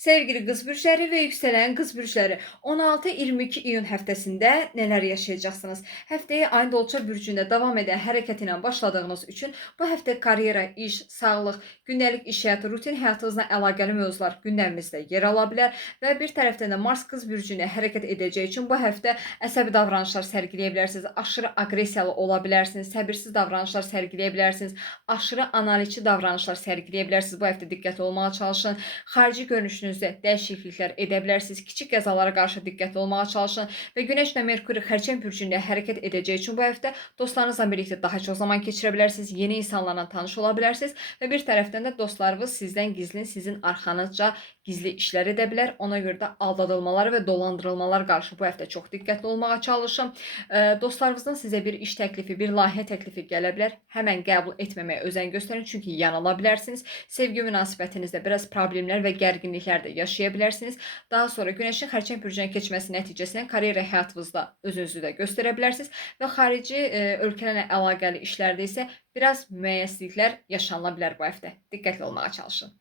Sevgili qız bürcləri və yüksələn qız bürcləri, 16-22 iyun həftəsində nələr yaşayacaqsınız? Həftəyə Ayın Dolça bürcündə davam edən hərəkət ilə başladığınız üçün bu həftə karyera, iş, sağlıq, gündəlik iş həyatı, rutin həyatınızla əlaqəli mövzular gündəminizdə yer ala bilər və bir tərəfdən də Mars qız bürcünə hərəkət edəcəyi üçün bu həftə əsəbi davranışlar sərgiləyə bilərsiniz, aşırı aqressiyalı ola bilərsiniz, səbirsiz davranışlar sərgiləyə bilərsiniz, aşırı analitik davranışlar sərgiləyə bilərsiniz. Bu həftə diqqətli olmağa çalışın. Xarici görünüşünüzdə dəyişikliklər edə bilərsiniz. Kiçik qəzalara qarşı diqqətli olmağa çalışın və Günəşlə Merkuri Xərçəng bürcündə hərəkət edəcəyi üçün bu həftə dostlarınızla birlikdə daha çox zaman keçirə bilərsiniz, yeni insanlarla tanış ola bilərsiniz və bir tərəfdən də dostlarınız sizdən gizlin, sizin arxanızca gizli işlər edə bilər. Ona görə də aldadılmalar və dolandırılmalar qarşı bu həftə çox diqqətli olmağa çalışın. Dostlarınızdan sizə bir iş təklifi, bir layihə təklifi gələ bilər. Həmən qəbul etməməyə özen göstərin, çünki yanıla bilərsiniz. Sevgi münasibətinizdə biraz problemlər və gərginliklər də yaşaya bilərsiniz. Daha sonra Günəşin Xərçəng bürcünə keçməsi nəticəsində karyera həyatınızda özünüzü də göstərə bilərsiniz və xarici ölkələrlə əlaqəli işlərdə isə biraz müəyyənsizliklər yaşanıla bilər bu həftə. Diqqətli olmağa çalışın.